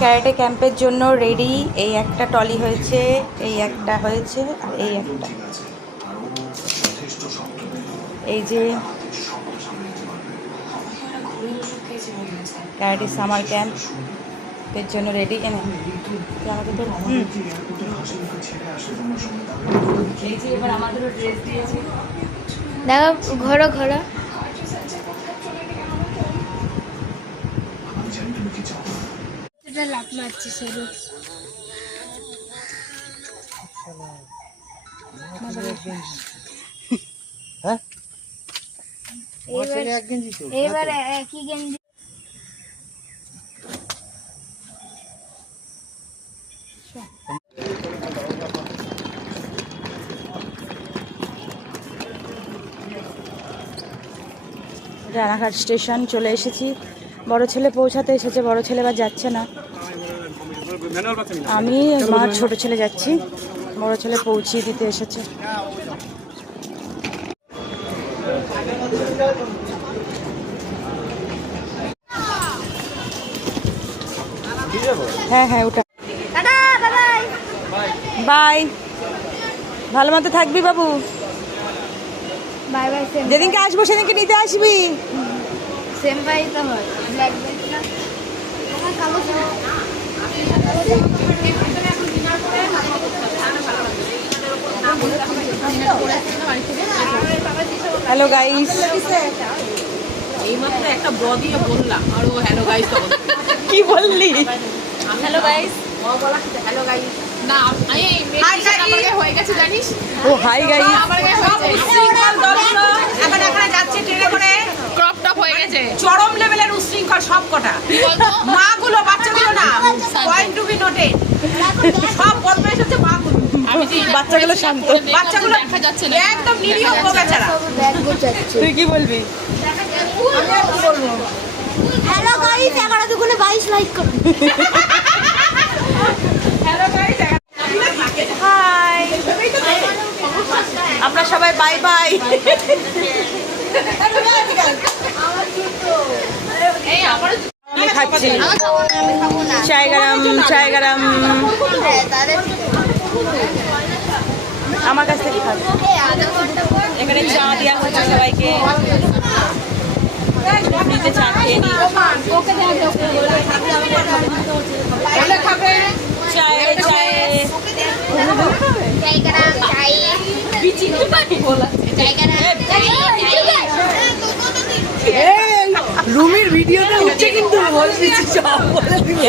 Karate ক্যাম্পের জন্য ready. এই একটা টলি হয়েছে, এই একটা হয়েছে, আর এই একটা। এই যে ক্যারাটে সামার ক্যাম্পের জন্য রেডি। আমাকে তো এই যে এবার আমাদেরও ড্রেস দিয়েছে। দেখো ঘোরো ঘোরো। এটা লাফ মারছে শুরু। হ্যাঁ এবারে একই গেঞ্জি। রানাঘাট স্টেশন চলে এসেছি। বড় ছেলে পৌঁছাতে এসেছে, বড় ছেলে এবার যাচ্ছে না, আমি মা ছোট ছেলে যাচ্ছি। বড় ছেলে পৌঁছিয়ে দিতে এসেছে। হ্যাঁ হ্যাঁ ওটা। বাই, ভালো মতো থাকবি বাবু। Bye bye. যেদিনকে আসবো সেদিনকে নিতে আসবি। সেম বাই তো হয়। ব্ল্যাক বেল্ট না আমার কালো হ্যালো গাইস। এইমাত্র একটা দিয়ে বললাম আর ও হ্যালো গাইস তখন কি বললি? হ্যালো গাইস ও বলা কি হ্যালো গাইস না এই মেয়ে হয়ে গেছে জানিস। ও হাই গাইস। আমার গায়ে হয়েছে এখন এখানে যাচ্ছে ট্রেনে করে ক্রপ টপ হয়ে গেছে চরম লেভেলের উশৃঙ্খল সব কটা মাগুলো বাচ্চাগুলো না পয়েন্ট টু বি নোটেড সব বদমাইশ হচ্ছে মাগুলো। বাচ্চাগুলো শান্ত, বাচ্চাগুলো দেখা যাচ্ছে না একদম নিরীহ বেচারা। ব্যাগ গোছাচ্ছে। তুই কি বলবি? হ্যালো গাইস 11 দুগুণে 22 লাইক করুন। হ্যালো গাইস হাই, আমরা সবাই বাই বাই। এই আমার আমি খাচ্ছি আমি খাবো না। চায় গরম, চায় গরম। হ্যাঁ তাহলে আমার কাছ থেকে খাচ্ছি। আধা ঘন্টা পর এখানে চা দেওয়া হচ্ছে সবাইকে। নিচে চা খেয়ে নি। চায় চায় জায়গাটা চাই রুমির ভিডিওতে উঠছে কিন্তু বলছি সব বলে দিবে।